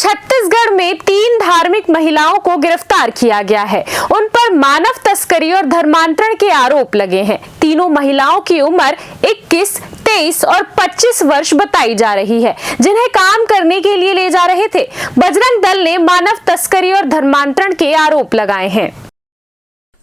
छत्तीसगढ़ में 3 धार्मिक महिलाओं को गिरफ्तार किया गया है। उन पर मानव तस्करी और धर्मांतरण के आरोप लगे हैं। तीनों महिलाओं की उम्र 21, 23 और 25 वर्ष बताई जा रही है, जिन्हें काम करने के लिए ले जा रहे थे। बजरंग दल ने मानव तस्करी और धर्मांतरण के आरोप लगाए हैं।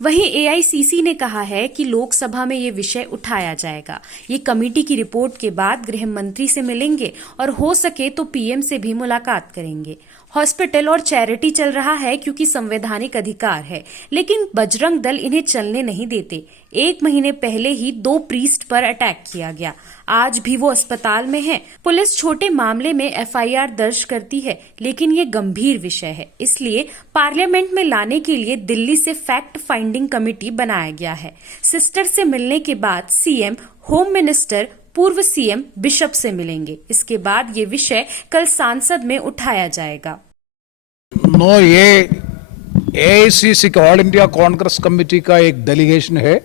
वहीं एआईसीसी ने कहा है कि लोकसभा में ये विषय उठाया जाएगा। ये कमेटी की रिपोर्ट के बाद गृह मंत्री से मिलेंगे और हो सके तो पीएम से भी मुलाकात करेंगे। हॉस्पिटल और चैरिटी चल रहा है क्योंकि संवैधानिक अधिकार है, लेकिन बजरंग दल इन्हें चलने नहीं देते। 1 महीने पहले ही 2 प्रीस्ट पर अटैक किया गया। आज भी वो अस्पताल में हैं। पुलिस छोटे मामले में एफआईआर दर्ज करती है, लेकिन ये गंभीर विषय है, इसलिए पार्लियामेंट में लाने के लिए दिल्ली से फैक्ट फाइंडिंग कमेटी बनाया गया है। सिस्टर से मिलने के बाद सीएम, होम मिनिस्टर, पूर्व सीएम बिशप से मिलेंगे। इसके बाद ये विषय कल सांसद में उठाया जाएगा। ये एआईसीसी का ऑल इंडिया कांग्रेस कमेटी का एक डेलीगेशन है।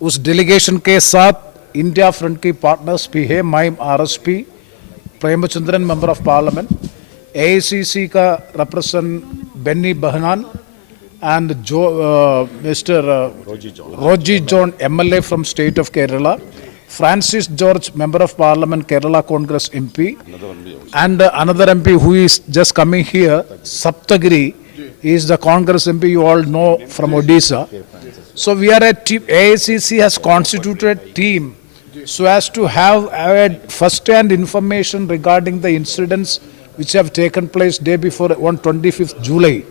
उस डेलीगेशन के साथ इंडिया फ्रंट की पार्टनर्स भी है, माइम RSP, Premachandran member of parliament, AICC का representative Benny Behanan and Mr. Roji John, MLA from state of Kerala, Francis George, Member of Parliament, Kerala Congress MP, and another MP who is just coming here, Saptagiri, is the Congress MP you all know from Odisha. So we are a team, AICC has constituted a team so as to have first-hand information regarding the incidents which have taken place day before on 25th July.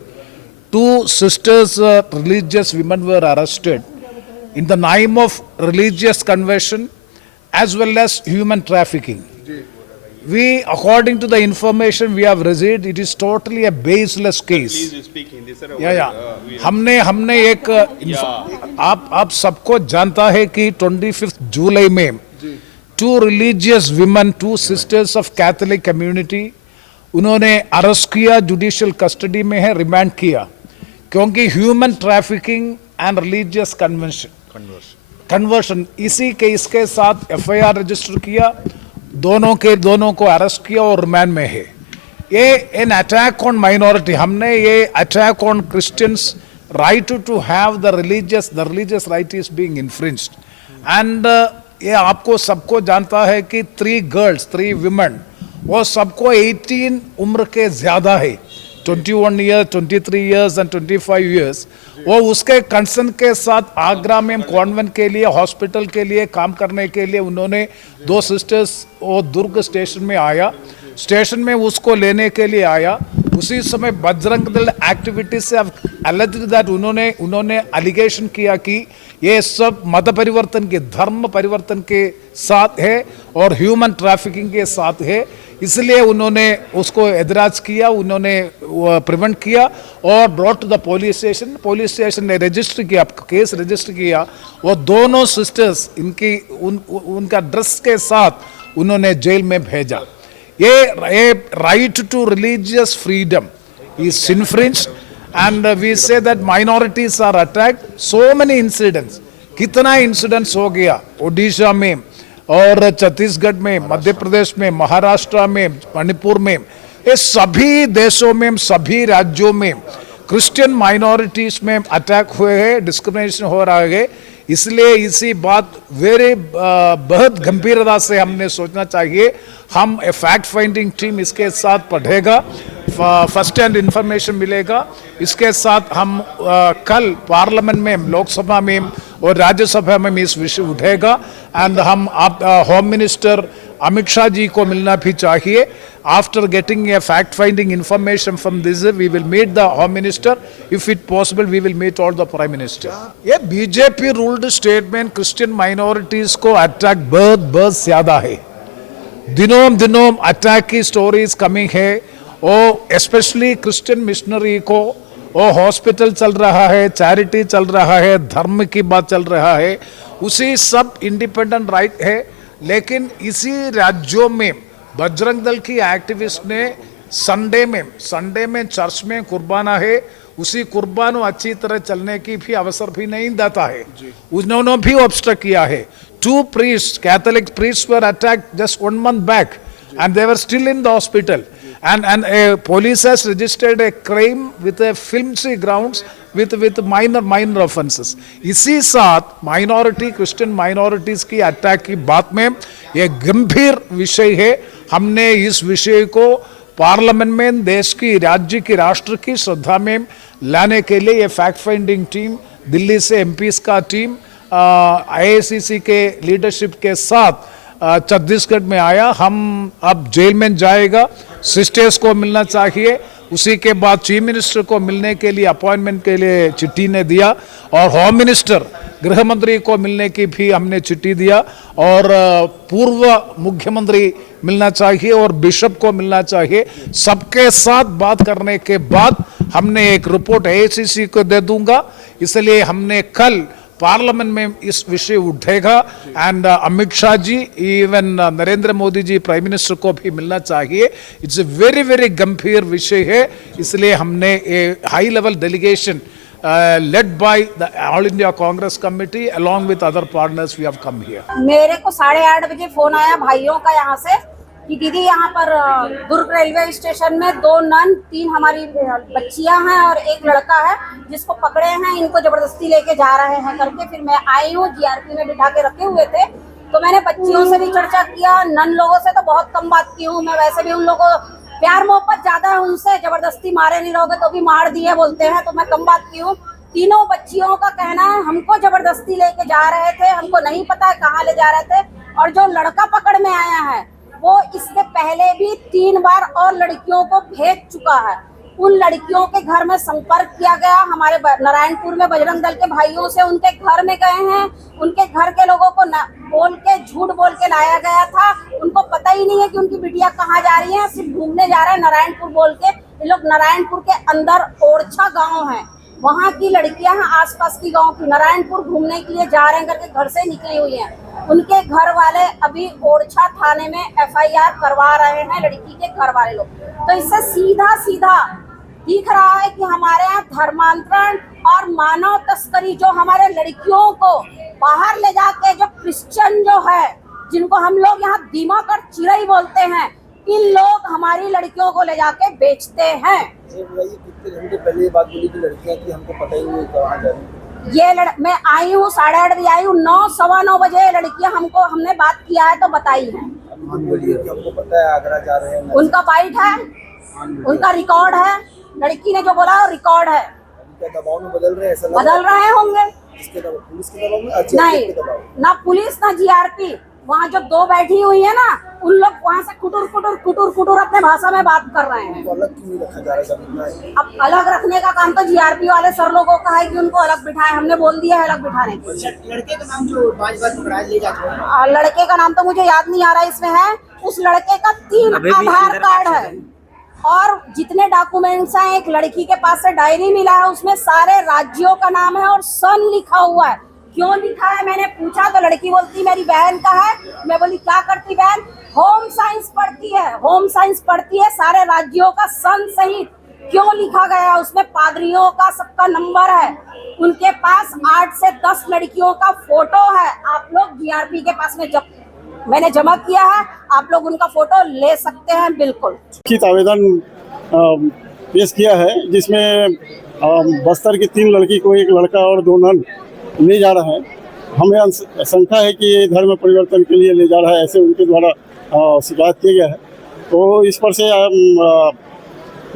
2 sisters, religious women were arrested in the name of religious conversion as well as human trafficking. We, according to the information we have received, it is totally a baseless case. हमने एक आप सबको जानता है कि 25th जुलाई में 2 religious women, 2 sisters of Catholic community, उन्होंने arrest किया, जुडिशियल कस्टडी में है, रिमांड किया, क्योंकि human trafficking and religious conversion इसी केस के साथ एफआईआर रजिस्टर किया, दोनों को अरेस्ट किया और रिमांड में है। ये एन अटैक ऑन माइनॉरिटी, हमने ये attack on Christians right to have the religious right is being infringed and ये आपको सबको जानता है कि 3 गर्ल्स, 3 विमेन, वो सबको 18 उम्र के ज्यादा है, 21 years, 23 years and 25 years। वो उसके कंसर्न के साथ आगरा में कॉन्वेंट के लिए, हॉस्पिटल के लिए काम करने के लिए उन्होंने 2 सिस्टर्स वो दुर्ग स्टेशन में आया, स्टेशन में उसको लेने के लिए आया। उसी समय बजरंग दल एक्टिविटीज से अलग दैट उन्होंने एलिगेशन किया कि ये सब मत परिवर्तन के, धर्म परिवर्तन के साथ है और ह्यूमन ट्रैफिकिंग के साथ है, इसलिए उन्होंने उसको एतराज किया, उन्होंने प्रिवेंट किया और brought to the police station ने रजिस्टर किया, केस रजिस्टर किया। वो दोनों सिस्टर्स उनका ड्रेस के साथ उन्होंने जेल में भेजा। ये right to religious freedom is infringed and we say that minorities are attacked. So many incidents, कितना इंसिडेंट्स हो गया ओडिशा में और छत्तीसगढ़ में, मध्य प्रदेश में, महाराष्ट्र में, मणिपुर में, ये सभी देशों में, सभी राज्यों में क्रिश्चियन माइनॉरिटीज में अटैक हुए हैं, डिस्क्रिमिनेशन हो रहा है। इसलिए इसी बात बहुत गंभीरता से हमने सोचना चाहिए। हम फैक्ट फाइंडिंग टीम इसके साथ पढ़ेगा, फर्स्ट हैंड इंफॉर्मेशन मिलेगा। इसके साथ हम कल पार्लियामेंट में, लोकसभा में और राज्यसभा में इस विषय उठेगा एंड हम होम मिनिस्टर अमित शाह जी को मिलना भी चाहिए। After getting a fact finding information from this we will meet the home minister, if it possible we will meet all the prime minister. ये बीजेपी रूल्ड स्टेट में क्रिश्चियन माइनॉरिटीज को attack बहुत ज्यादा है, दिनों अटैक की stories coming है। और स्पेशली क्रिश्चियन मिशनरी को, वो हॉस्पिटल चल रहा है, चैरिटी चल रहा है, धर्म की बात चल रहा है, उसी सब इंडिपेंडेंट राइट है। लेकिन इसी राज्यों में बजरंग दल की एक्टिविस्ट ने संडे में चर्च में कुर्बाना है, उसी कुर्बान अच्छी तरह चलने की भी अवसर भी नहीं देता है, उन्होंने भी ऑब्स्ट्रक्ट किया है। 2 priests, Catholic priests were attacked just 1 month back and they were still in the hospital and police has registered a crime with a flimsy grounds with minor offenses. इसी साथ माइनॉरिटी क्रिश्चियन माइनॉरिटीज की attack की बात में ये गंभीर विषय है। हमने इस विषय को पार्लियामेंट में देश की राज्य की राष्ट्र की श्रद्धा में लाने के लिए ये फैक्ट फाइंडिंग टीम दिल्ली से एमपीज का टीम आईएसीसी के लीडरशिप के साथ छत्तीसगढ़ में आया। हम अब जेल में जाएगा, सिस्टर्स को मिलना चाहिए, उसी के बाद चीफ मिनिस्टर को मिलने के लिए अपॉइंटमेंट के लिए चिट्ठी ने दिया और होम मिनिस्टर गृह मंत्री को मिलने की भी हमने चिट्ठी दिया और पूर्व मुख्यमंत्री मिलना चाहिए और बिशप को मिलना चाहिए। सबके साथ बात करने के बाद हमने एक रिपोर्ट एआईसीसी को दे दूंगा। इसलिए हमने कल पार्लियामेंट में इस विषय उठेगा and Amit Shah ji even Narendra Modi ji prime minister को भी मिलना चाहिए। इट्स ए वेरी वेरी गंभीर विषय है, इसलिए हमने high level delegation led by the All India Congress Committee along with other partners we have come here. मेरे को 8:30 बजे फोन आया भाइयों का यहाँ से कि दीदी यहाँ पर दुर्ग रेलवे स्टेशन में 2 नन 3 हमारी बच्चियाँ हैं और एक लड़का है जिसको पकड़े हैं, इनको जबरदस्ती लेके जा रहे हैं करके। फिर मैं आई हूँ, जीआरपी में बिठा के रखे हुए थे, तो मैंने बच्चियों से भी चर्चा किया, नन लोगों से तो बहुत कम बात की हूँ मैं। वैसे भी उन लोगों को प्यार मोहब्बत ज्यादा है उनसे, जबरदस्ती मारे नहीं रहोगे तो भी मार दिए बोलते हैं, तो मैं कम बात की हूँ। तीनों बच्चियों का कहना है हमको जबरदस्ती लेके जा रहे थे, हमको नहीं पता है कहाँ ले जा रहे थे। और जो लड़का पकड़ में आया है वो इसके पहले भी 3 बार और लड़कियों को भेज चुका है। उन लड़कियों के घर में संपर्क किया गया, हमारे नारायणपुर में बजरंग दल के भाइयों से उनके घर में गए हैं, उनके घर के लोगों को झूठ बोल के लाया गया था। उनको पता ही नहीं है कि उनकी बिटिया कहाँ जा रही है, सिर्फ घूमने जा रहे हैं नारायणपुर बोल के। ये लोग नारायणपुर के अंदर ओरछा गाँव है, वहाँ की लड़कियां हैं, आसपास की गांव की, नारायणपुर घूमने के लिए जा रहे हैं करके घर से निकली हुई हैं। उनके घर वाले अभी ओरछा थाने में एफआईआर करवा रहे हैं, लड़की के घर वाले लोग। तो इससे सीधा सीधा दिख रहा है कि हमारे यहाँ धर्मांतरण और मानव तस्करी, जो हमारे लड़कियों को बाहर ले जाके, जो क्रिश्चियन जो है जिनको हम लोग यहाँ दीमक और चिड़ई बोलते हैं, इन लोग हमारी लड़कियों को ले जाके बेचते हैं। कितने घंटे पहले ये बात बोली थी लड़कियां कि हमको पता ही नहीं कहाँ जा रही? मैं आई हूँ 8:30 बजे आई हूँ, 9 सवा 9 बजे लड़कियां हमने बात किया है तो बताई है। बोलिए कि हमको पता है आगरा जा रहे हैं। उनका बाइट है, उनका रिकॉर्ड है, लड़की ने जो बोला वो रिकॉर्ड है। क्या दबाव में बदल रहे हैं? बदल रहे होंगे। किसके दबाव? पुलिस के दबाव में? नहीं, ना पुलिस ना जीआरपी। वहाँ जो 2 बैठी हुई है ना, उन लोग वहाँ से कुटुर अपने भाषा में बात कर रहे हैं। तो अलग क्यों नहीं रखा जा रहा है? अब अलग रखने का काम तो जीआरपी वाले सर लोगों का है कि उनको अलग बिठाए, हमने बोल दिया है अलग बिठाने के। लड़के का नाम जो बार पकड़ा ले जाते हैं, लड़के का नाम तो मुझे याद नहीं आ रहा इसमें है। उस लड़के का 3 आधार कार्ड है और जितने डॉक्यूमेंट्स हैं, एक लड़की के पास से डायरी मिला है, उसमें सारे राज्यों का नाम है और सन लिखा हुआ है। क्यों लिखा है मैंने पूछा तो लड़की बोलती मेरी बहन का है। मैं बोली क्या करती बहन? होम साइंस पढ़ती है, होम साइंस पढ़ती है, सारे राज्यों का सन सहित क्यों लिखा गया? उसमें पादरियों का सबका नंबर है, उनके पास 8 से 10 लड़कियों का फोटो है। आप लोग जीआरपी के पास में मैंने जमा किया है, आप लोग उनका फोटो ले सकते हैं। बिल्कुल लिखित आवेदन पेश किया है जिसमें बस्तर की 3 लड़की को, एक लड़का और 2 नन ले जा रहा है। हमें शंका है कि ये धर्म परिवर्तन के लिए ले जा रहा है, ऐसे उनके द्वारा शिकायत किया गया है। तो इस पर से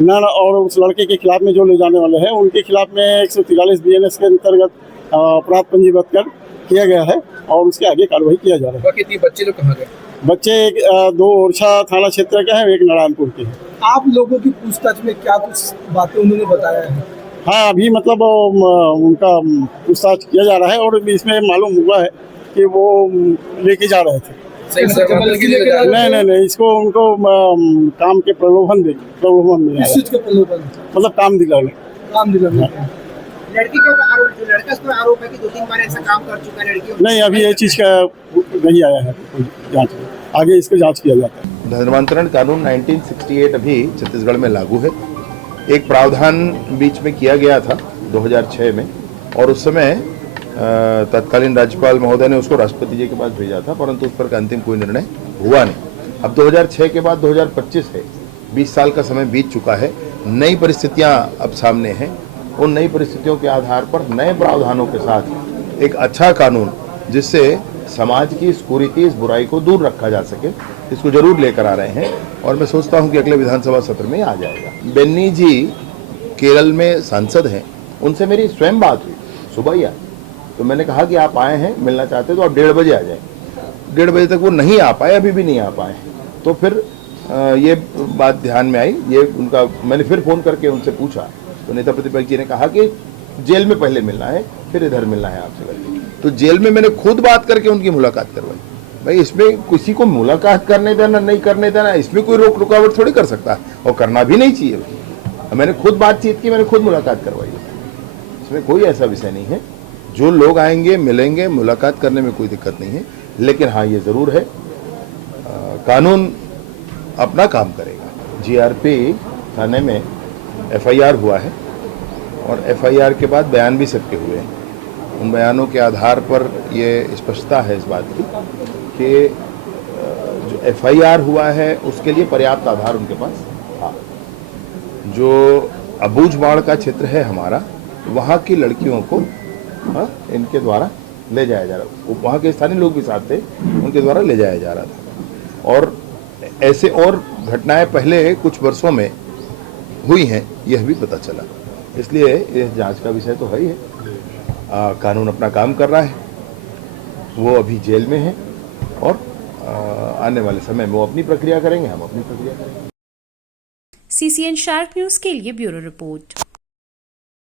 नन और उस लड़के के खिलाफ में जो ले जाने वाले हैं उनके खिलाफ में 143 BNS के अंतर्गत अपराध पंजीबद्ध कर किया गया है और उसके आगे कार्रवाई किया जा रहा है। बाकी 3 बच्चे लोग कहाँ गए? बच्चे 2 ओरछा थाना क्षेत्र के हैं, एक नारायणपुर के हैं। आप लोगों की पूछताछ में क्या कुछ बातें उन्होंने बताया है? हाँ, अभी मतलब उनका पूछताछ किया जा रहा है और इसमें मालूम हुआ है कि वो लेके जा रहे थे। नहीं, इसको उनको काम के प्रलोभन में मतलब काम दिला लड़की का आरोप है कि 2-3 बार ऐसा काम कर चुका है लड़की। नहीं, अभी ये चीज का नहीं आया है जांच, आगे इसको जांच किया जाता है। धर्मांतरण कानून 1968 अभी छत्तीसगढ़ में लागू है। एक प्रावधान बीच में किया गया था 2006 में और उस समय तत्कालीन राज्यपाल महोदय ने उसको राष्ट्रपति जी के पास भेजा था, परंतु उस पर अंतिम कोई निर्णय हुआ नहीं। अब 2006 के बाद 2025 है 20 साल का समय बीत चुका है, नई परिस्थितियां अब सामने हैं। उन नई परिस्थितियों के आधार पर नए प्रावधानों के साथ एक अच्छा कानून जिससे समाज की इस कुरीति, इस बुराई को दूर रखा जा सके, इसको जरूर लेकर आ रहे हैं और मैं सोचता हूं कि अगले विधानसभा सत्र में आ जाएगा। बेन्नी जी केरल में सांसद हैं, उनसे मेरी स्वयं बात हुई सुबह ही। तो मैंने कहा कि आप आए हैं, मिलना चाहते तो आप 1:30 बजे आ जाएं। 1:30 बजे तक वो नहीं आ पाए, अभी भी नहीं आ पाए। तो फिर ये बात ध्यान में आई, ये उनका मैंने फिर फोन करके उनसे पूछा तो नेता प्रतिपक्ष जी ने कहा कि जेल में पहले मिलना है, फिर इधर मिलना है आपसे करके। तो जेल में मैंने खुद बात करके उनकी मुलाकात करवाई। भाई इसमें किसी को मुलाकात करने देना, नहीं करने देना, इसमें कोई रोक रुकावट थोड़ी कर सकता है और करना भी नहीं चाहिए। मैंने खुद बातचीत की, मैंने खुद मुलाकात करवाई, इसमें कोई ऐसा विषय नहीं है। जो लोग आएंगे, मिलेंगे, मुलाकात करने में कोई दिक्कत नहीं है। लेकिन हाँ, ये जरूर है कानून अपना काम करेगा। जीआरपी थाने में एफआईआर हुआ है और एफआईआर के बाद बयान भी सबके हुए हैं। उन बयानों के आधार पर ये स्पष्टता है इस बात की कि जो एफआईआर हुआ है उसके लिए पर्याप्त आधार उनके पास था। जो अबूझमाड़ का क्षेत्र है हमारा, वहाँ की लड़कियों को इनके द्वारा ले जाया जा रहा, वहाँ के स्थानीय लोग भी साथ थे, उनके द्वारा ले जाया जा रहा था। और ऐसे और घटनाएं पहले कुछ वर्षों में हुई हैं, यह भी पता चला। इसलिए यह जांच का विषय तो है ही है। कानून अपना काम कर रहा है, वो अभी जेल में है और आने वाले समय में वो अपनी प्रक्रिया करेंगे, हम अपनी प्रक्रिया करेंगे। CCN शार्प न्यूज के लिए ब्यूरो रिपोर्ट।